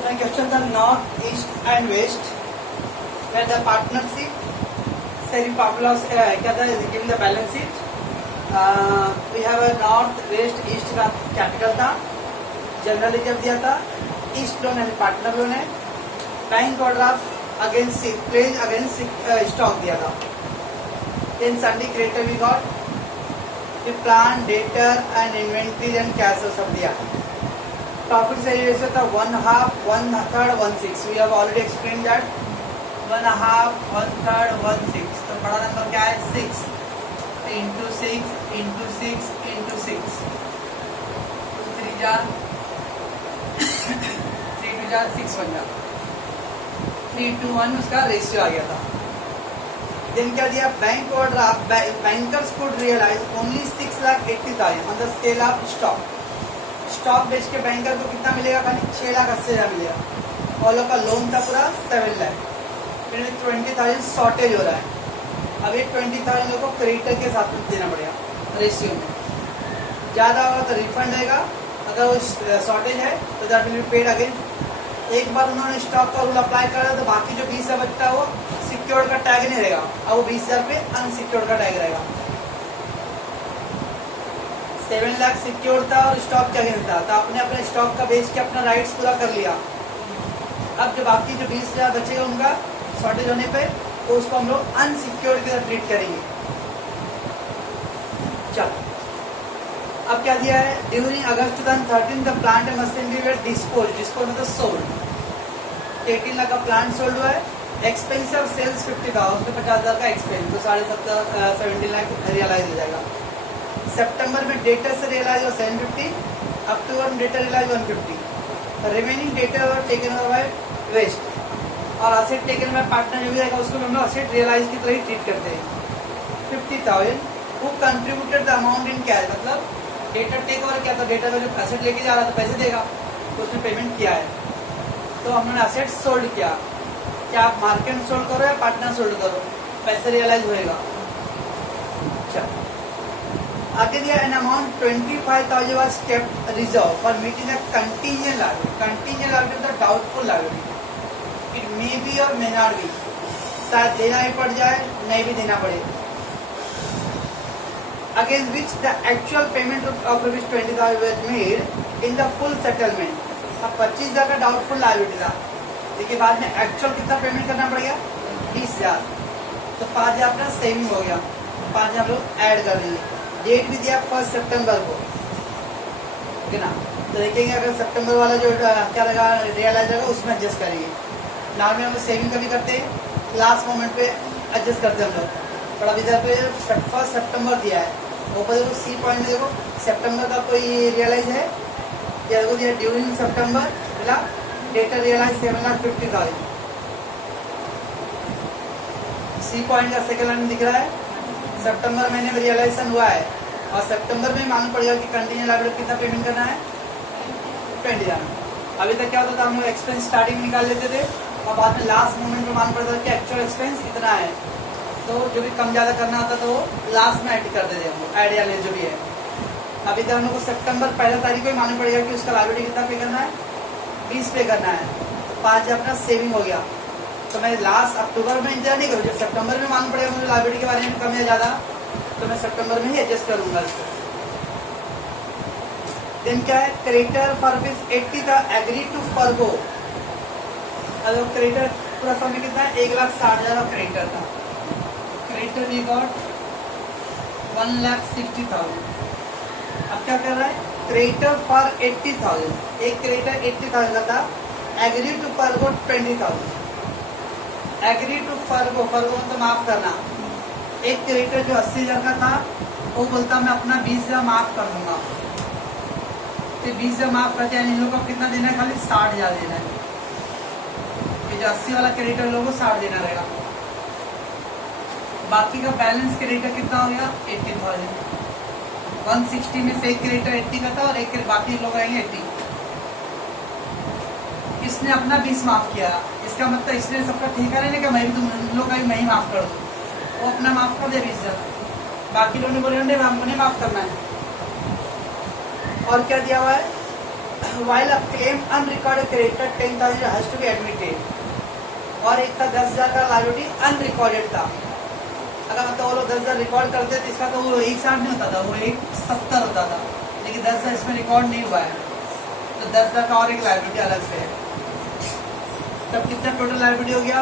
अपना क्वेश्चन था north east and west where the partnership semi popular क्या था given the balance sheet we have a north west east का capital था, general reserve दिया था, east loan and partner loan है, bank order against pledge against stock दिया था। In sundry creditor we got the plan debtor and inventories and cash सब दिया। Profit share ratio था 1/2, 1/3, 1/6। We have already explain that 1/2, 1/3, 1/6। तो बड़ा number क्या है 6 इंटू 6 इंटू 6 इंटू 6 3 जा 6 बन गया 3:1 उसका रेशियो आ गया था। देन क्या दिया bank order bankers could realise only 6,80,000 on the sale of stock. Stock बेच के बैंकर को कितना मिलेगा? खाली 6,80,000 मिलेगा। और लोग का लोन था पूरा 7 लाख, फिर 20,000 शॉर्टेज हो रहा है। अब ये 20,000 लोगों को क्रेडिटर के साथ में देना पड़ेगा रेशियो में। ज़्यादा होगा तो रिफंड आएगा, अगर वो शॉर्टेज है तो that will be paid again. एक बार उन्होंने स्टॉक का रूल अप्लाई करा तो बाकी जो 20,000 बचता है वो सिक्योर्ड का टैग नहीं रहेगा, अब वो 20,000 पे अनसिक्योर्ड का टैग रहेगा। 7 लाख सिक्योर था और स्टॉक क्या था, तो आपने अपने स्टॉक का बेच के अपना राइट्स पूरा कर लिया। अब जो बाकी जो 20,000 बचेगा उनका शॉर्टेज होने पे तो उसको हम लोग अनसिक्योर्ड की तरह ट्रीट करेंगे। चलो अब क्या दिया है, during August 2013 the plant and machinery were dispose मतलब सोल्ड। 18 लाख का प्लांट सोल्ड हुआ है। एक्सपेंस ऑफ सेल्स 50,000, उसमें 50,000 का एक्सपेंस, तो 17.5 लाख रियलाइज हो जाएगा। सितंबर में डेटर से रियलाइज हुआ 750, अक्टूबर में डेटर रियलाइज 150। रिमेनिंग डेटर और टेकन ओवर बाय वेस्ट और असेट टेकन बाय पार्टनर जो भी रहेगा उसको हम लोग असेट रियलाइज की तरह ही ट्रीट करते हैं। 50,000 who contributed the amount in cash, मतलब डेटर टेक ओवर क्या था, डेटर का जो असेट लेके जा रहा था पैसे देगा तो उसने पेमेंट किया है, तो हमने असेट सोल्ड किया। क्या आप मार्केट में सोल्ड करो या पार्टनर सोल्ड करो, पैसे रियलाइज होएगा। अच्छा आगे दिया an amount 25,000 was kept reserve for meeting the contingent liability. Contingent liability मतलब doubtful liability, it may be और मे नॉट बी, शायद देना ही पड़ जाए नहीं भी देना पड़े। Against which the actual payment of ₹20,000 was made in the full settlement। अब 25,000 का डाउटफुल लायबिलिटी था, लेकिन बाद में एक्चुअल कितना पेमेंट करना पड़ेगा 20,000, तो 5,000 अपना सेविंग हो गया, 5,000 हम लोग ऐड कर देंगे। डेट भी दिया 1 सितंबर को, ठीक है ना, तो देखेंगे अगर सितंबर वाला जो क्या लगा रियलाइज होगा उसमें एडजस्ट करेंगे। नॉर्मल हम सेविंग कभी करते हैं, लास्ट मोमेंट पे एडजस्ट करते हैं हम लोग। पर अभी इधर पे 1 सितंबर दिया है, ऊपर देखो सी पॉइंट में देखो सितंबर का कोई रियलाइज है, या देखो दिया ड्यूरिंग सितंबर मिला डेटर रियलाइज 7,50,000। सी पॉइंट का सेकंड लाइन दिख रहा है, सितंबर महीने में रियलाइजेशन हुआ है और सितंबर में मालूम पड़ जाएगा कि कंटिन्यू लायबिलिटी कितना पेमेंट करना है 20,000। अभी तक क्या होता था, हम लोग एक्सपेंस स्टार्टिंग निकाल लेते थे और बाद में लास्ट मोमेंट में मालूम पड़ता था कि एक्चुअल एक्सपेंस इतना है, तो जो भी कम ज़्यादा करना होता तो लास्ट में ऐड कर देते हम लोग, ऐड या ले जो भी है। अभी तक हम लोग को सितंबर 1 तारीख को ही मालूम पड़ेगा कि उसका लायबिलिटी कितना पे करना है, 20 पे करना है, तो 5,000 अपना सेविंग हो गया। तो मैं लास्ट अक्टूबर में इंतजार नहीं करूँ, जब सितंबर में मालूम पड़ेगा मुझे लायबिलिटी के बारे में कम या ज़्यादा, तो मैं सितंबर में ही एडजस्ट करूँगा इसको। देन क्या है, क्रेडिटर फॉर ₹80 का एग्री टू फॉरगो। अगर क्रेडिटर पूरा समय कितना है 1,60,000 का क्रेडिटर था, क्रेडिटर वी गॉट 1,60,000। अब क्या कर रहा है, क्रेडिटर फॉर 80,000, एक क्रेडिटर 80,000 का था, agree to forgo 20,000। Agree to forgo मतलब माफ करना। एक क्रेडिटर जो 80,000 का था वो बोलता मैं अपना 20,000 माफ कर दूंगा, तो 20,000 माफ करते हैं। इन लोगों को कितना देना है, खाली 60,000 देना है। ये जो 80 वाला क्रेडिटर लोगों को 60 देना रहेगा। बाकी का बैलेंस क्रेडिटर कितना हो गया 80,000। 160 में से एक क्रेडिटर 80 का था और एक बाकी लोग आएंगे 80। इसने अपना 20 माफ किया, इसका मतलब इसने सबका ठेका नहीं लेगा, मैं भी तुम लोग का भी मैं ही माफ कर दूँ, वो अपना माफ कर दे 20,000, बाकी लोगों ने बोले हमको नहीं माफ करना है। और क्या दिया हुआ है, while a claim unrecorded creditor 10,000 has to be admitted, और एक था 10,000 का लाइबिलिटी अनरिकॉर्डेड था। अगर मतलब वो लोग 10,000 रिकॉर्ड करते तो इसका तो वो 160 नहीं होता था, वो 170 होता था, लेकिन 10,000 इसमें रिकॉर्ड नहीं हुआ है, तो 10,000 का और एक लाइबिलिटी अलग से है। तब कितना टोटल लाइबिलिटी हो गया?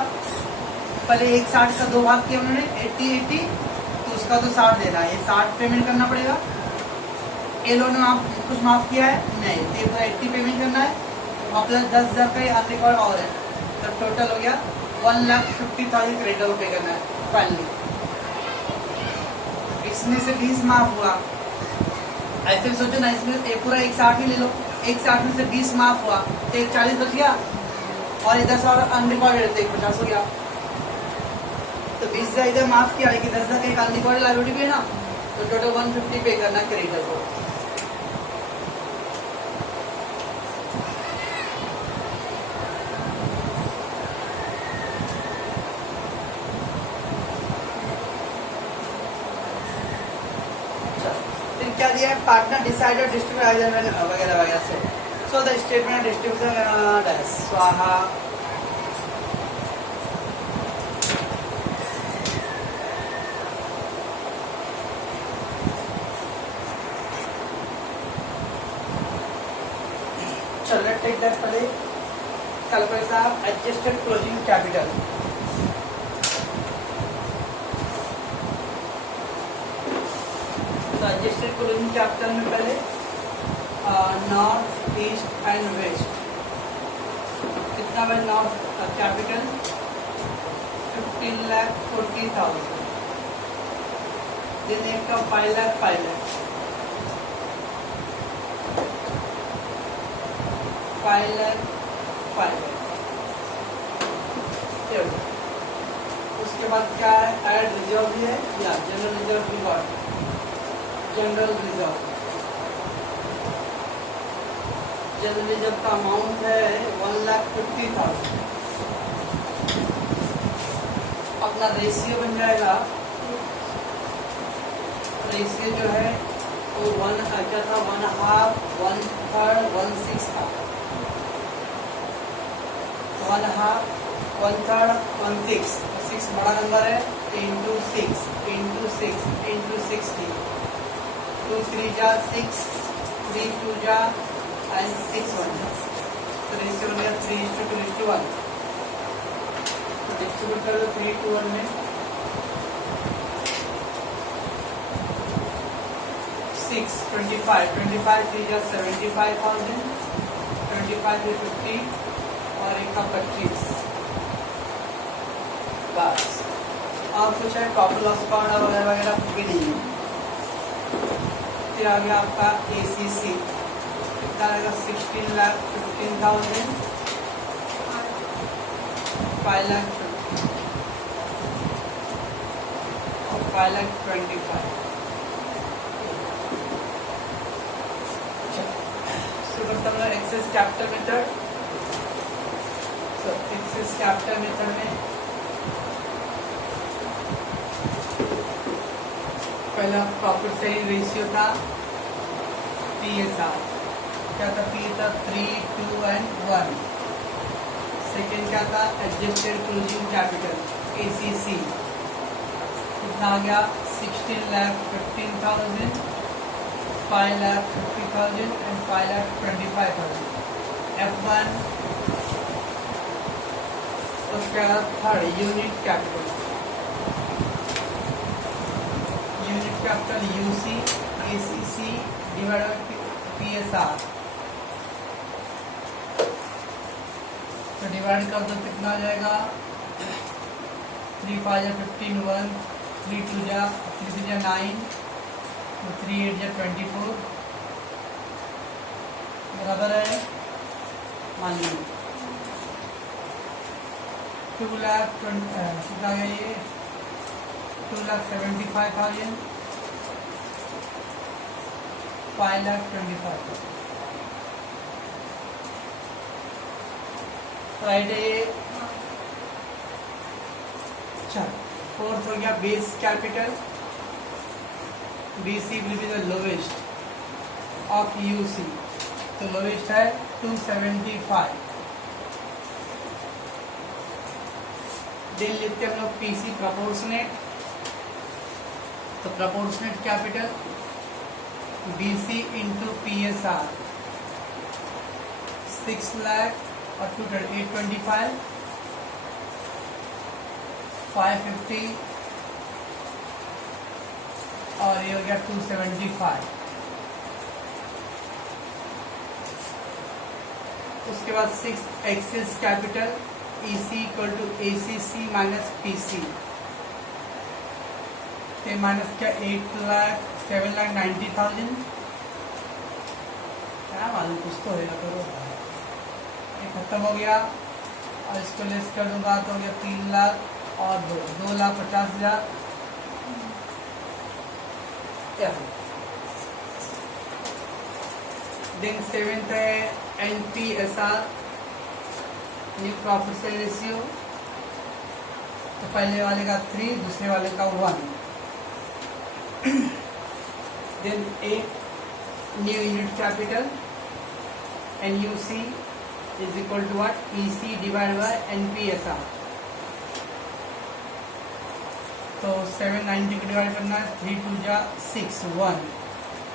पहले 160 का 2 भाग किया उन्होंने, 80 तो उसका तो 60 देना है, ये 60 पेमेंट करना पड़ेगा। ये लोगों ने कुछ माफ किया है नहीं, तो 80 पेमेंट करना है और प्लस 10,000 का अनरिकॉर्ड और है, तो टोटल हो गया 1,50,000 क्रेडिटर को पे करना है फाइनली। इसमें से 20 माफ हुआ, ऐसे भी सोचो ना, इसमें पूरा 160 ही ले लो, 160 में से 20 माफ हुआ तो 140 बच गया, और इधर से और अनरिकॉर्डेड तो 150 हो गया। तो 20,000 इधर माफ किया, लेकिन 10,000 का एक अनरिकॉर्डेड लाइबिलिटी भी है ना, तो टोटल 150 पे करना क्रेडिटर को। क्या दिया है? पार्टनर डिसाइडेड डिस्ट्रीब्यूशन वगैरह वगैरह से। सो द स्टेटमेंट डिस्ट्रीब्यूशन स्वाहा। चलो लेट्स टेक दैट पहले कैलकुलेट साहब एडजस्टेड क्लोजिंग कैपिटल। तो एडजस्टेड क्लोजिंग कैपिटल में पहले नॉर्थ ईस्ट एंड वेस्ट कितना है? नॉर्थ कैपिटल 15,40,000, दिन एक का 5 लाख 5 लाख 5 लाख 5 लाख। उसके बाद क्या है? ऐड रिजर्व भी है या जनरल रिजर्व भी गॉट। जनरल रिजर्व का अमाउंट है 1,50,000। अपना रेशियो बन जाएगा, रेशियो जो है वो 1 क्या था? 1/2 1/3 1/6 था। 1/2 1/3 1/6, 6 बड़ा नंबर है, इंटू 6 इंटू 6 इंटू 60, 2 3 जा 6, 3 2 जा and 6 1 जा, तो रेशियो बन गया 3:2:1। तो डिस्ट्रीब्यूट कर दो 3:1 में। 6 25 25 3 जा 75,000, 25 से 50 और एक का 25 बस। और कुछ है प्रॉफिट लॉस अकाउंट वगैरह वगैरह कुछ भी नहीं है। फिर आ गया आपका ACC, कितना रहेगा? 16,15,000, 5 लाख और 5,25,000। Excess capital method. So excess capital method में पहला प्रॉफिट सेलिंग रेशियो था PSR, क्या था? P था 3 2 and 1। सेकेंड क्या था? एडजस्टेड क्लोजिंग कैपिटल ACC, कितना आ गया? 16,15,000, 5,50,000 and 5,25,000। F1 उसका third unit capital, unit capital UC ACC divided PSR। तो डिवाइड कर दो, कितना हो जाएगा? 3 5 15 1, 3 2 जा 9, 3 8 जा 24 बराबर है मान लो 2 लाख कितना है ये? 2,75,000, 5,25,000। फ्राइडे चल। फोर्थ हो गया base capital, BC will be the lowest of UC, तो लोवेस्ट है 275। देन लिखते हैं हम लोग पीसी प्रोपोर्शनेट। तो proportionate capital BC into PSR 6 lakh और 825 550 और ये हो गया 275। उसके बाद 6 excess capital EC equal to ACC minus PC। तो माइनस क्या 7,90,000। क्या मालूम, कुछ तो होगा। करो, ये खत्म हो गया और इसको लेस कर दूंगा तो हो गया 3 लाख और 2,50,000। देन 7th है NPSR new profit sale ratio. तो पहले वाले का 3, दूसरे वाले का 1। Then 8 new unit capital NUC is equal to what EC divide by NPSR। तो 790 को डिवाइड करना है 3 2 जा 6 1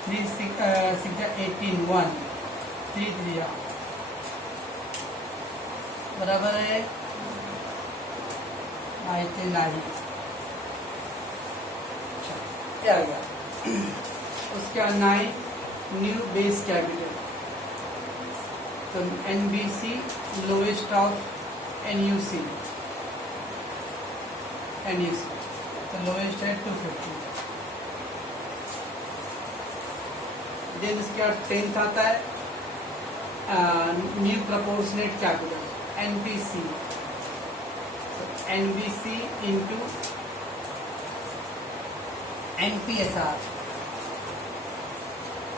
3 6 जा 18 1 3 3 जा बराबर है 99। क्या आ गया? उसके बाद 9 न्यू बेस कैपिटल। तो NBC लोवेस्ट ऑफ NUC तो लोवेस्ट है 250। देन इसके बाद 10th आता है new proportionate capital NPC। NBC into NPSR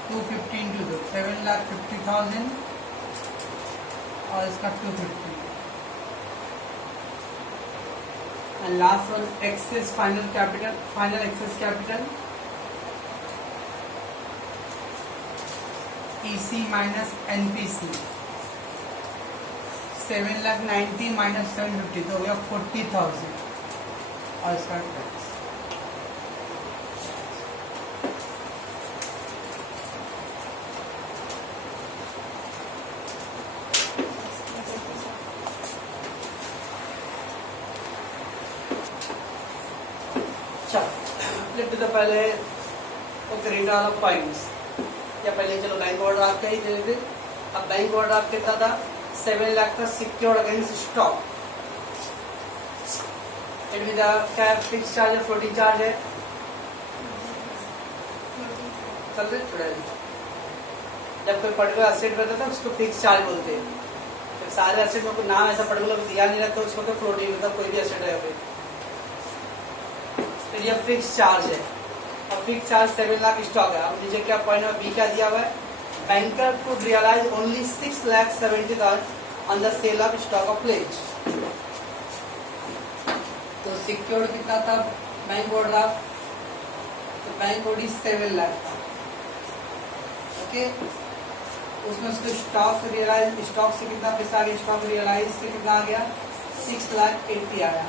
250 into 7,50,000 और इसका 250। And last one excess final excess capital EC minus NPC 7,90,000 minus 750 तो हो गया 40,000 और इसका टैक्स। लिख दो पहले ग्रेड ऑफ पॉइंट्स या पहले चलो बैंक ओवरड्राफ्ट का ही दे देते। अब बैंक ओवरड्राफ्ट कितना था 7 लाख का सिक्योर्ड अगेंस्ट स्टॉक। इनमें क्या फिक्स चार्ज है फ्लोटिंग चार्ज है चल रहे छोड़ा। जब कोई पर्टिकुलर एसेट रहता था उसको फिक्स चार्ज बोलते हैं। जब सारे एसेट में कोई नाम ऐसा पर्टिकुलर दिया नहीं रहता उसको तो फ्लोटिंग मतलब कोई भी एसेट है फिर यह फिक्स चार्ज है। और फिक्स चार्ज 7 लाख स्टॉक है। अब नीचे क्या पॉइंट में बी क्या दिया हुआ है banker could realise only 6,70,000 on the sale of stock of pledge. तो सिक्योर्ड कितना था बैंक ओवरड्राफ्ट तो बैंक ओडी 7 लाख था। ओके उसमें उसको स्टॉक रियलाइज स्टॉक से कितना पैसा आ गया स्टॉक रियलाइज से कितना आ गया 6,80,000 आया।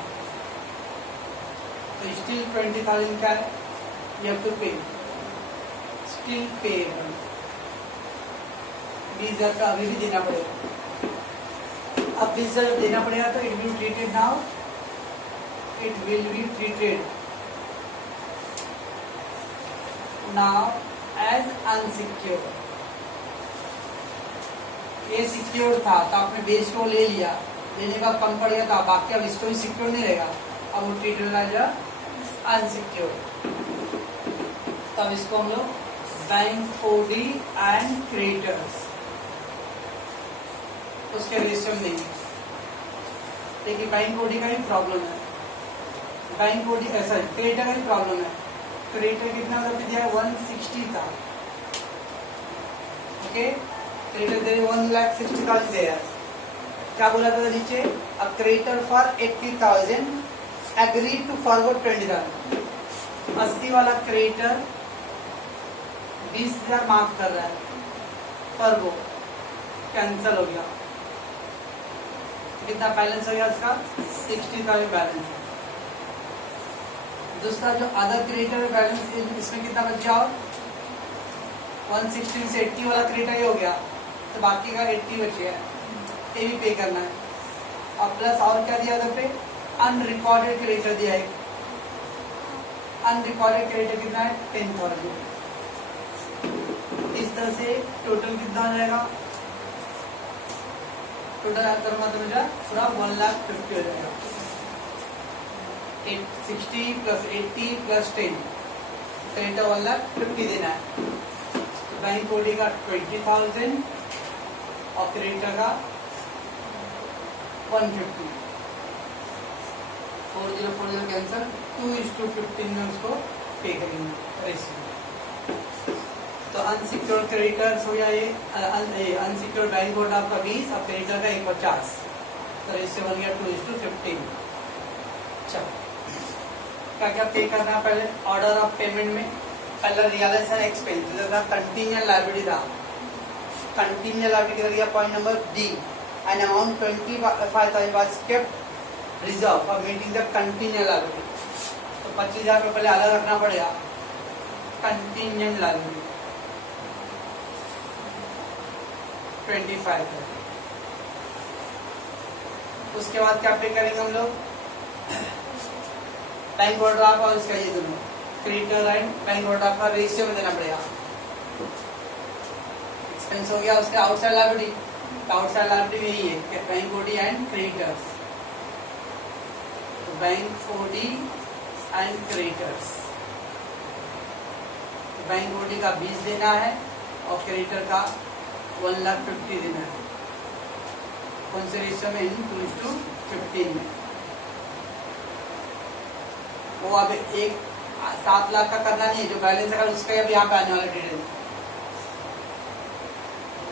तो स्टिल 20,000 का है you have to pay still pay 20,000 का अभी भी देना पड़ेगा। अब 20,000 देना पड़ेगा तो it will be treated now as unsecured। ये सिक्योर था तो आपने बेच को ले लिया लेने का कम पड़ गया था बाकी अब इसको भी सिक्योर नहीं रहेगा अब वो ट्रीट होगा एज अनसिक्योर। तब इसको हम लोग बैंक ओडी एंड क्रेडिटर्स उसके रेशियो में देंगे। देखिए बैंक ओडी का भी प्रॉब्लम है बैंक ओडी ऐसा क्रेडिटर का भी प्रॉब्लम है। क्रेडिटर कितना मतलब दिया 160 था। ओके क्रेडिटर दे 1,60,000 दे क्या बोला था नीचे a creditor for 80,000 agree to forward 20,000। 80 वाला क्रेडिटर 20,000 माफ कर रहा है फॉरगो कैंसिल हो गया। कितना बैलेंस हो गया इसका? 60,000 बैलेंस। दूसरा जो अदर क्रेडिटर बैलेंस, इसमें कितना बच गया? और 116 से 80 वाला क्रेडिटर हो गया, तो बाकी का 80 बच गया, ये भी पे करना है। और प्लस और क्या दिया उधर पे? अनरिकॉर्डेड क्रेडिटर दिया है। अनरिकॉर्डेड क्रेडिटर कितना है? 10,000। इस तरह से टोटल कितना आ जाएगा? टोटल करूंगा तो मुझे पूरा 1,50,000 हो जाएगा। 60 प्लस 80 प्लस 10, क्रेडिटर 1,50,000 देना है। तो बैंक ओडी का 20,000 और क्रेडिटर का 150। 4040 कैंसर, 2:15 में उसको पे करेंगे रेशियो। तो अनसिक्योर्ड क्रेडिटर्स हो गया ये, अनसिक्योर्ड बैंक कोड आपका 20 और क्रेडिटर का 150, तो रेशियो बन गया 2:15। चलो क्या क्या पे करना है पहले ऑर्डर ऑफ पेमेंट में? पहले रियलाइजेशन एक्सपेंस कंटिजेंट लायबिलिटी था। कंटिजेंट लायबिलिटी कर दिया point number D. N amount 25,000 was kept reserve for meeting the contingent liability. तो 25,000 रुपये पहले अलग रखना पड़ेगा कंटिजेंट लायबिलिटी। 25,000। उसके बाद क्या पे करेंगे हम लोग? बैंक ओवरड्राफ्ट और इसका ये दोनों क्रेडिटर एंड बैंक ओवरड्राफ्ट का रेशियो में देना पड़ेगा। एक्सपेंस हो गया उसके आउटसाइड लायबिलिटी। आउटसाइड लायबिलिटी में यही है bank OD and creditors. Bank OD and creditors, bank OD का 20 देना है और क्रेडिटर का 1,50,000 देना है। कौन से रेशियो में? 2:15 में। वो अब 7 लाख का करना नहीं है, जो बैलेंस है उसका अब यहाँ पे आने वाला डिटेल।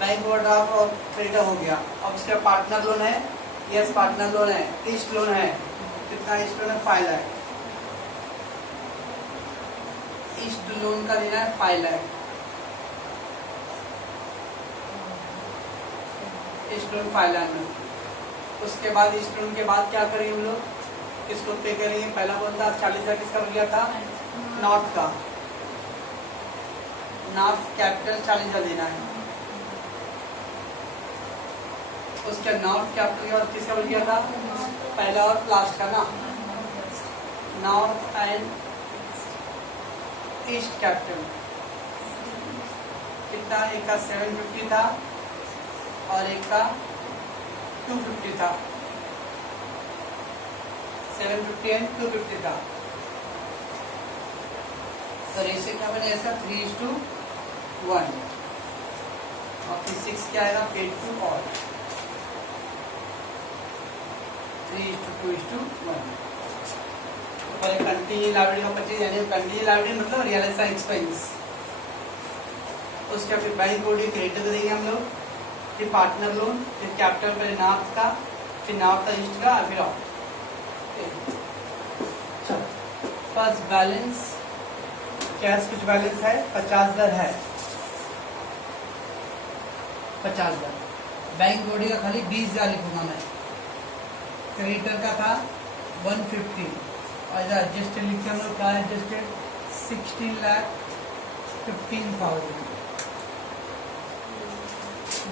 बैंक ओवरड्राफ्ट और क्रेडिटर हो गया। अब उसका पार्टनर लोन है, यस पार्टनर लोन है, ईस्ट लोन है। कितना ईस्ट लोन है? 5 लाख। ईस्ट लोन का देना है 5 लाख। ईस्ट लोन 5 लाख में। उसके बाद ईस्ट लोन के बाद क्या करेंगे हम लोग? किसको पे करेंगे? पहला कौन था? 40,000 किसका बन गया था? नॉर्थ का। नॉर्थ कैपिटल 40,000 देना है। उसके नॉर्थ कैपिटल के बाद किसका बन गया था? पहला और लास्ट का ना, नॉर्थ एंड ईस्ट कैपिटल। कितना? एक का 750 था और एक का 250 था। 750 एंड 250 था। तो रेशियो क्या बने? ऐसा 3:1 और फिर 6 क्या आएगा? Paid to all. 3:2:1। और कंटिन्यू लायबिलिटी का 25, यानी कंटिन्यू लायबिलिटी मतलब रियलाइजेशन एक्सपेंस। उसका फिर बैंक ओडी क्रेडिटर देंगे हम लोग, फिर पार्टनर लोन, फिर कैपिटल पहले नॉर्थ का, फिर नॉर्थ ईस्ट का, फिर ऑफ। फर्स्ट बैलेंस कैश कुछ बैलेंस है 50,000 है। 50,000 बैंक बॉडी का खाली 20,000 लिखूंगा मैं। क्रेडिटर का था 150 और इधर एडजस्टेड लिखे हम लोग। क्या एडजस्टेड? 16,15,000।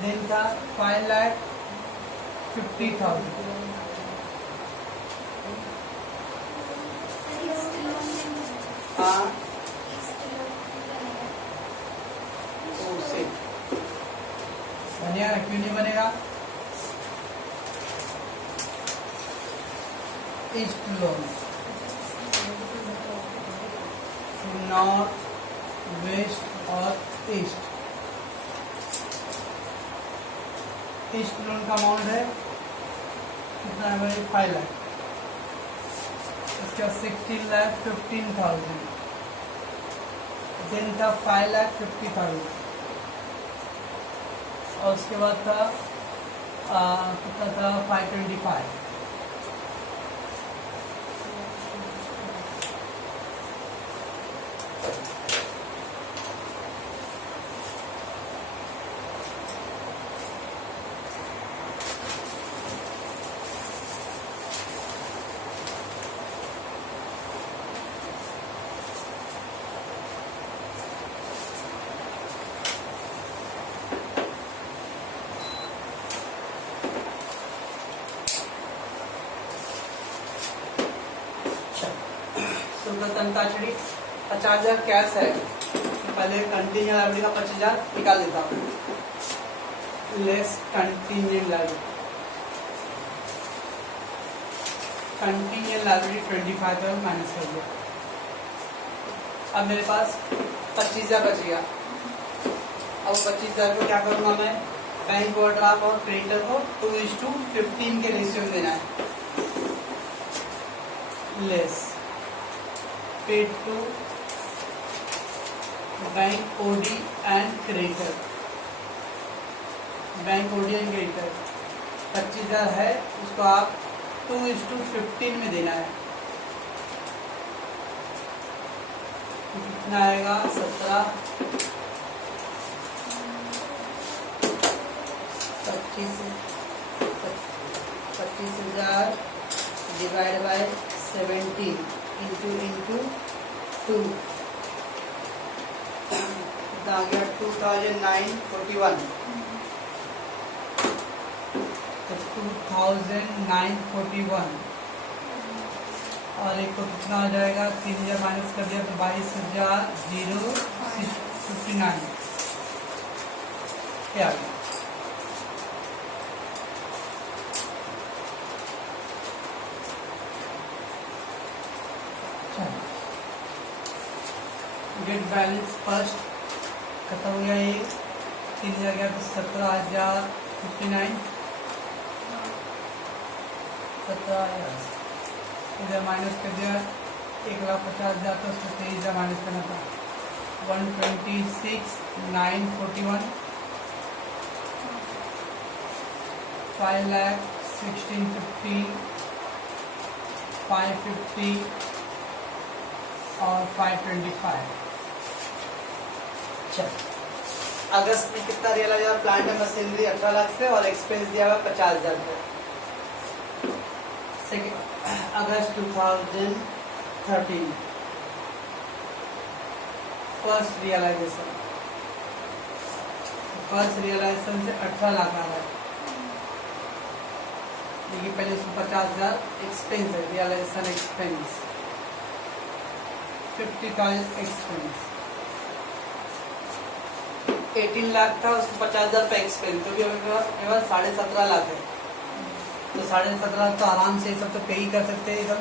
देन था 5,50,000। हाँ बनेगा, क्यों नहीं बनेगा? ईस्ट लोन, नॉर्थ वेस्ट और ईस्ट। ईस्ट लोन का अमाउंट है कितना है भाई? 5 लाख। इसका 16,15,000। देन था 5,50,000 और उसके बाद था कितना था? 525। अंताक्षरी 50,000 कैश है, पहले कंटिजेंट लायबिलिटी का 25,000 निकाल देता हूँ। Less contingent liability, contingent liability 25,000 minus कर दिया। अब मेरे पास 25,000 बच गया। अब 25,000 को क्या करूंगा मैं, बैंक ओवरड्राफ्ट और क्रेडिटर को 2:15 के रेशियो में देना है। Less paid to bank OD and creditor, bank OD and creditor 25,000 है, उसको आप 2:15 में देना है। कितना आएगा, 25,000 डिवाइड बाय 17 इंटू 2 कितना आ गया, 2,941। तो 2,941 और एक को कितना हो जाएगा, 3,000 माइनस कर दिया तो 22,059 क्या आ गया। गेट बैलेंस फर्स्ट खत्म हो गया, ये 3,000 गया तो 17,059, 17,000 इधर माइनस कर दिया, 1,50,000 तो उसको 23,000 माइनस करना था, 126,941, 5,16,50, 550 और 525। चल, अगस्त में कितना रियलाइज हुआ, प्लांट एंड मशीनरी 18 लाख से और एक्सपेंस दिया हुआ 50,000 पे। अगस्त 2013 फर्स्ट रियलाइजेशन से 18 लाख आ रहा है, लेकिन पहले उसको 50,000 एक्सपेंस है, रियलाइजेशन एक्सपेंस 50,000 एक्सपेंस, 18 लाख था, उसको 50,000 पे एक्सपेंस, तो भी मेरे पास 17.5 लाख है। तो 17.5 लाख तो आराम से सब तो पे ही कर सकते हैं सब।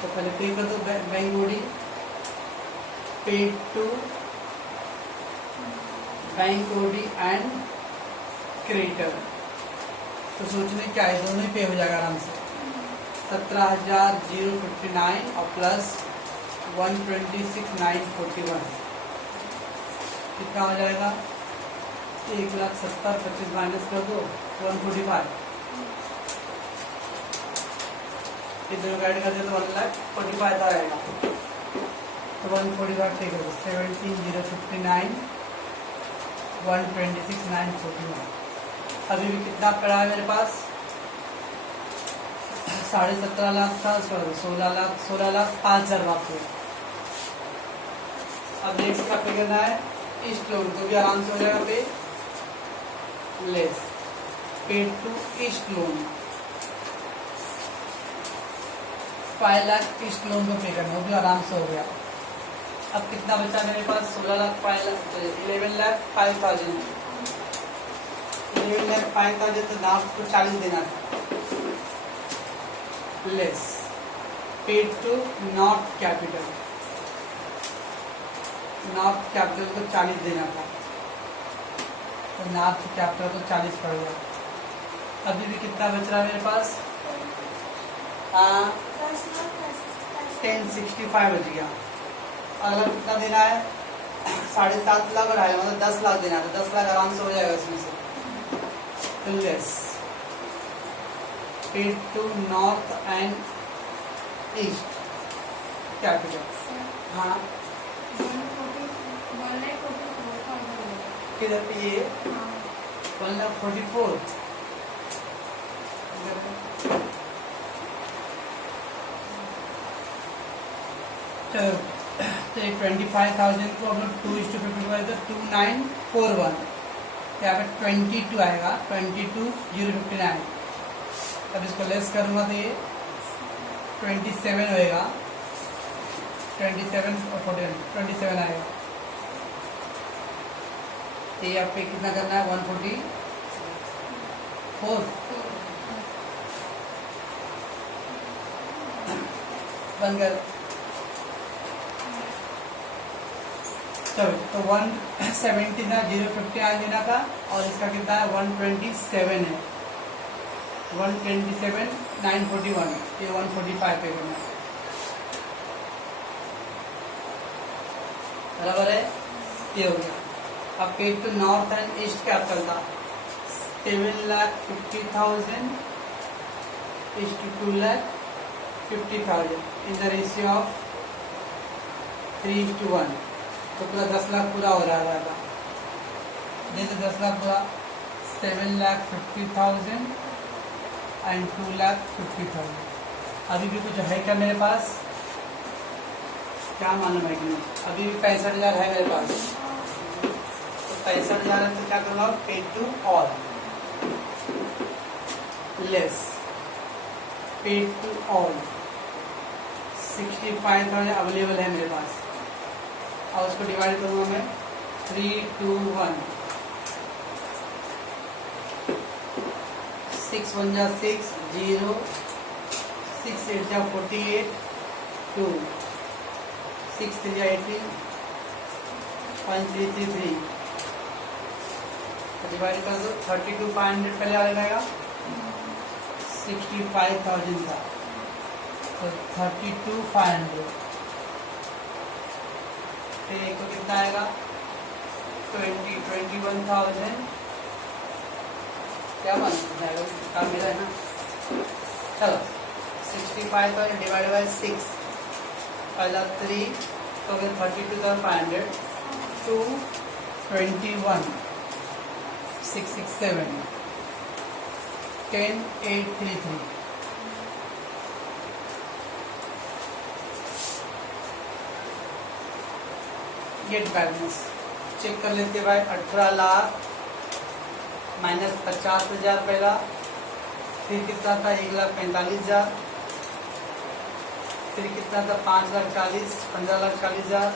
तो पहले पे कर दो, bank OD paid to bank OD and creditor. तो सोचने क्या है, दोनों ही पे हो जाएगा आराम से। 17,059 और प्लस 126,941 कितना हो जाएगा, 1,70,000, 25 माइनस कर दो 145, दोनों ऐड कर दे तो 1,45,000 आएगा। तो 145 ठीक है, 17,059 126,941। अभी भी कितना पड़ा है मेरे पास, 17.5 लाख था, 16 लाख 5,000 वापस। अब नेक्स्ट का पे करना है ईस्ट लोन, तो भी आराम से हो जाएगा pay. Less paid to east loan 5 लाख ईस्ट लोन को पे करना, वो भी आराम से हो गया। अब कितना बचा मेरे पास, 11 लाख 5,000 तो नाम को 40 देना था। Less paid to north capital को 40 देना था, तो नॉर्थ कैपिटल को 40 पड़ गया। अभी भी कितना बच रहा है मेरे पास, 1065 बच गया। अगला कितना देना है, 7.5 लाख और आया, मतलब 10 लाख देना था, 10 लाख आराम से हो जाएगा इसमें से। तो less paid to north and east capital, हाँ किधर पे ये 1,44,000 चलो, तो 25,000 को हम लोग 2:55 तो 2,941, यहाँ पे 22 आएगा, 22,059। अब इसको लेस करूँगा तो ये 27 होएगा, 27 और 41 27 आएगा। ये आप पे कितना करना है 144 बन गया। चलो तो 170 था 050 आज देना था और इसका कितना है 127 है 127 941 ये 145 पे करना है बराबर है। ये हो गया। अब paid to north and east क्या चलता 7,50,000 east to 2,50,000 in the ratio of 3:1 तो पूरा 10 लाख पूरा हो रहा था। जैसे 10 लाख पूरा 7,50,000 एंड 2,50,000। अभी भी कुछ है क्या मेरे पास क्या मालूम है कि नहीं अभी भी 65,000 है मेरे पास तो 65,000 है तो क्या करूँगा paid to all less paid to all 65,000 available है मेरे पास और उसको डिवाइड करूँगा मैं 3:1 6 1 जा 6 0 6 8 जा 48 2 6 3 जा 18 5 3 3 3 डिवाइड कर दो 32,500 पहले आ जाएगा 65,000 था तो 32,500 फिर एक तो कितना आएगा 21,000 क्या मान जाएगा काम मेरा है ना। चलो 65,000 डिवाइड बाय 6 पहला 3 तो फिर 32,500 2 21 6 6 7 10 8 3 3 गेट बैलेंस चेक कर लेते भाई 18 लाख माइनस 50,000 पहला फिर कितना था 1,45,000 फिर कितना था 5,40,000 15,40,000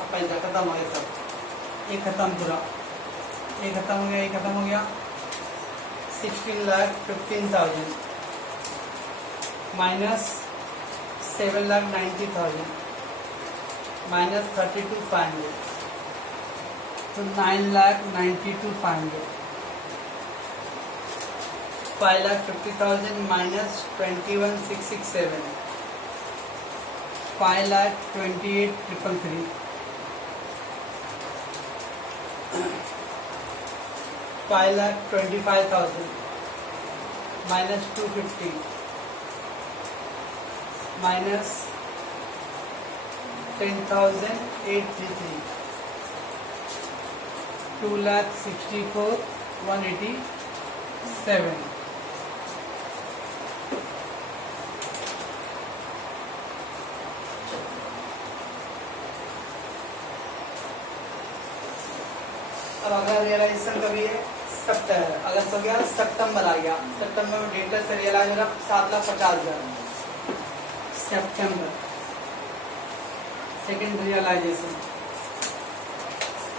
अब पैसा खत्म हो गया सब ये खत्म पूरा ये खत्म हो गया ये खत्म हो गया 16,15,000 माइनस 7,90,000 माइनस 32,500 तो 9,92,500 5,50,000 माइनस 21,667 5,28,333 5,25,000 माइनस 250 माइनस 10,833 2,64,187 अब अगर रियलाइजेशन कभी है सितंबर अगर हो गया सितंबर आ गया सितंबर में डेटा से रियलाइज हो रहा 7,50,000 सितंबर सेकेंड रियलाइजेशन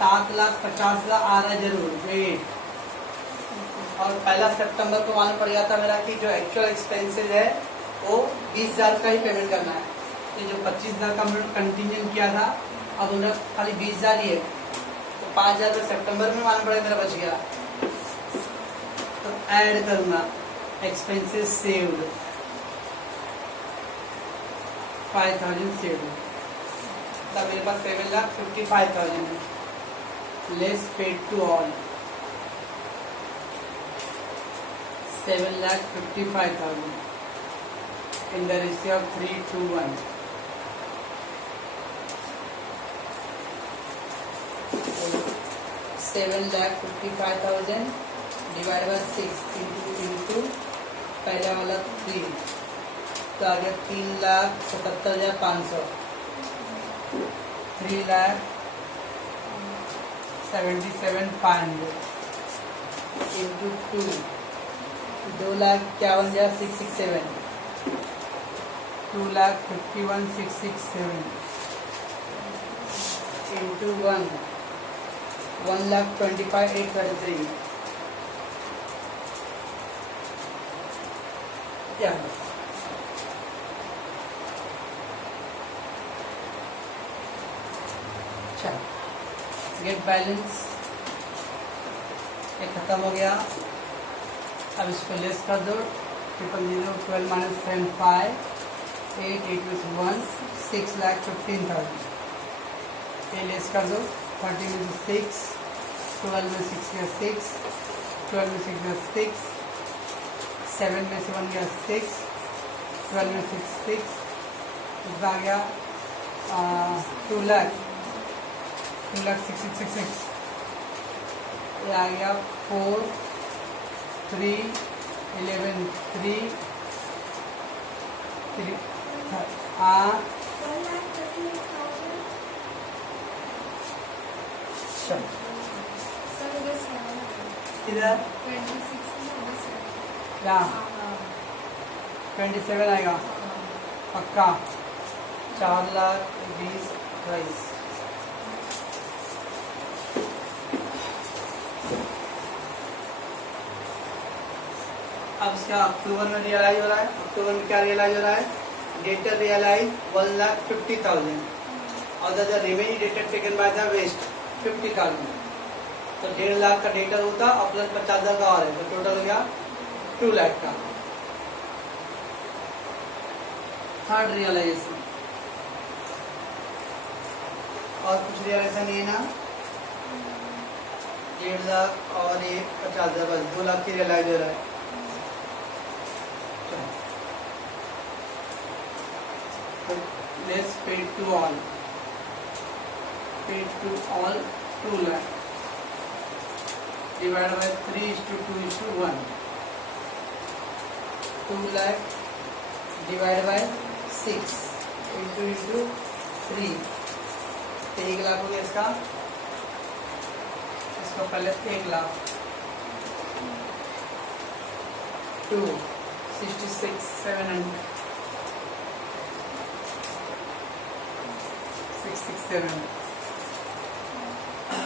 7,50,000 आ रहा है जरूर वेट और पहला सितंबर को मालूम पड़ जाता मेरा कि जो एक्चुअल एक्सपेंसेस है वो 20,000 का ही पेमेंट करना है तो जो 25,000 का कंटिन्यू किया था अब उन्हें खाली 20,000 ही है तो 5,000 तो सितंबर में मालूम पड़ेगा मेरा बच गया तो ऐड करूंगा एक्सपेंसेस सेव्ड 5,000 सेव्ड तब मेरे पास 7,55,000 है less paid to all 7,55,000 in the ratio of 3:1 7,55,000 divide by 6 into पहला वाला 3 तो आ गया 3,77,500 3,77,500 इंटू 2 2,51,667 2,51,667 into 1,25,833. Yeah. अच्छा, गेट बैलेंस ये खत्म हो गया। अब इसको लेस कर दो। 000 12 minus 75 8 8 with 1 6,15,000। ये लेस कर दो। 30 में से 6, 12 में 6 गया 6, 12 में 6 गया 6, 7 में से 1 गया 6, 12 में 6 6, इतना आ गया 2,06,666। ये आ गया 4 3 11 3 3 इधर 27 आएगा पक्का। 4,20,22। अब इसका अक्टूबर में रियलाइज हो रहा है। अक्टूबर में क्या रियलाइज हो रहा है? डेटर रियलाइज 1,50,000 और the remaining debtor taken by the west 50,000। तो 1.5 लाख का डेटर होता और प्लस 50,000 का और है, तो टोटल हो गया 2 लाख का। थर्ड रियलाइजेशन और कुछ रियलाइजेशन नहीं है ना। 1.5 लाख और एक 50,000 बस 2 लाख की रियलाइज हो रहा है। Less paid to all. Paid to all 2 lakh. Divided by 3:2:1. 2 lakh divided by 6 into 3. 1 lakh हो गया इसका। इसका पहले 1 लाख 2 66,700 667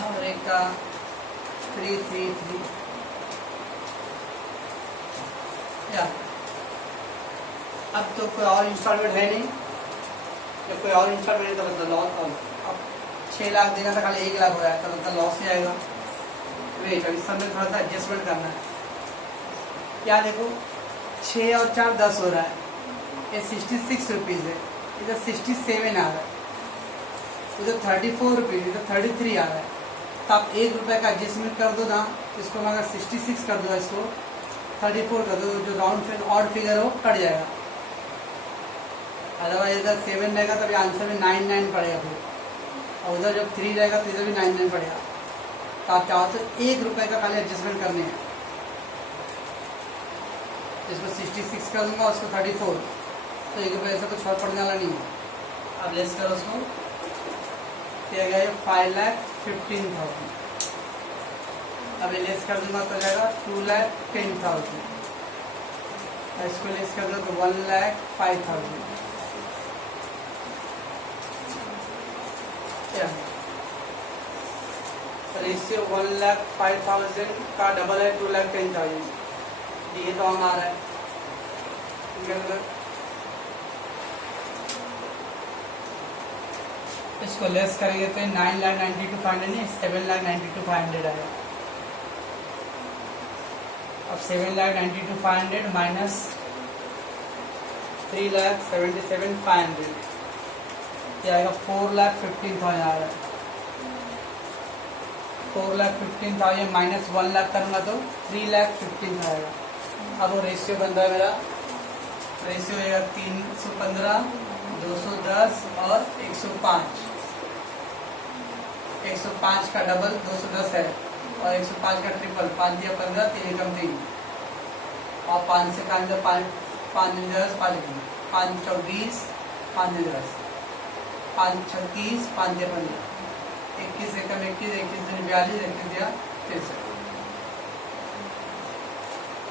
और एक का 333। या अब तो कोई और इंस्टॉलमेंट है नहीं। जब कोई और इंस्टॉलमेंट है तो मतलब लॉस। अब 6 लाख देना था, खाली 1 लाख हो रहा है तो मतलब लॉस ही आएगा। वेट, अब इस समय थोड़ा सा एडजस्टमेंट करना है। क्या देखो 6 और 4 10 हो रहा है। ये 66 रुपीज़ है, इधर 67 आ रहा है, इधर 34 रुपीज़, इधर 33 आ रहा है। तो आप 1 रुपये का एडजस्टमेंट कर दो ना। इसको मैं अगर 66 कर दो, इसको 34 कर दो, जो राउंड फिगर ऑड फिगर हो कट जाएगा। अदरवाइज इधर 7 रहेगा तभी आंसर में 99 पड़ेगा फिर, और उधर जब 3 रहेगा तो इधर भी 99 पड़ेगा। तो आप चाहो तो 1 रुपये का खाली एडजस्टमेंट करने हैं। जिसको 66 कर दूंगा उसको 34, तो 1 रुपये ऐसा तो छोड़ पड़ने वाला नहीं है। अब लेस करो उसको, दिया गया 5,15,000। अब लेस कर दूंगा तो जाएगा 2,10,000। इसको लेस कर दो तो 1,05,000। रेशियो 1,05,000 का डबल है 2,10,000। ये तो हम आ रहा है। इसको लेस करेंगे तो 9,92,500 नहीं 7,92,500 आएगा। अब 7,92,500 माइनस 3,77,500 ये आएगा 4,15,000 आ रहा है। 4,15,000 माइनस 1 लाख करूँगा तो 3,15,000 आएगा। अब वो रेशियो बन रहा है मेरा। रेशियो आएगा 315, 210 और 105। 105 का डबल 210 है और 105 का ट्रिपल। 5 दिया 15, 3 एकम 3 और 5 से का अंदर 5 5 10 5 5 24 5 10 5 36 5 15 21 एकम 21 21 दिन 42 21 दिया 63।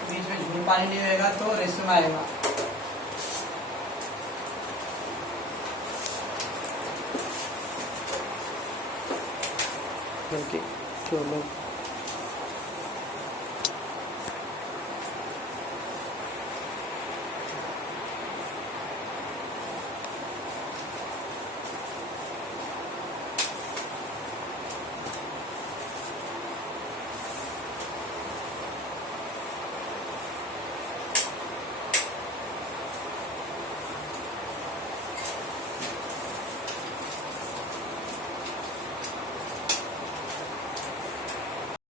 बीच में झूठ पानी नहीं होगा तो रेशियो में आएगा। 20 चलो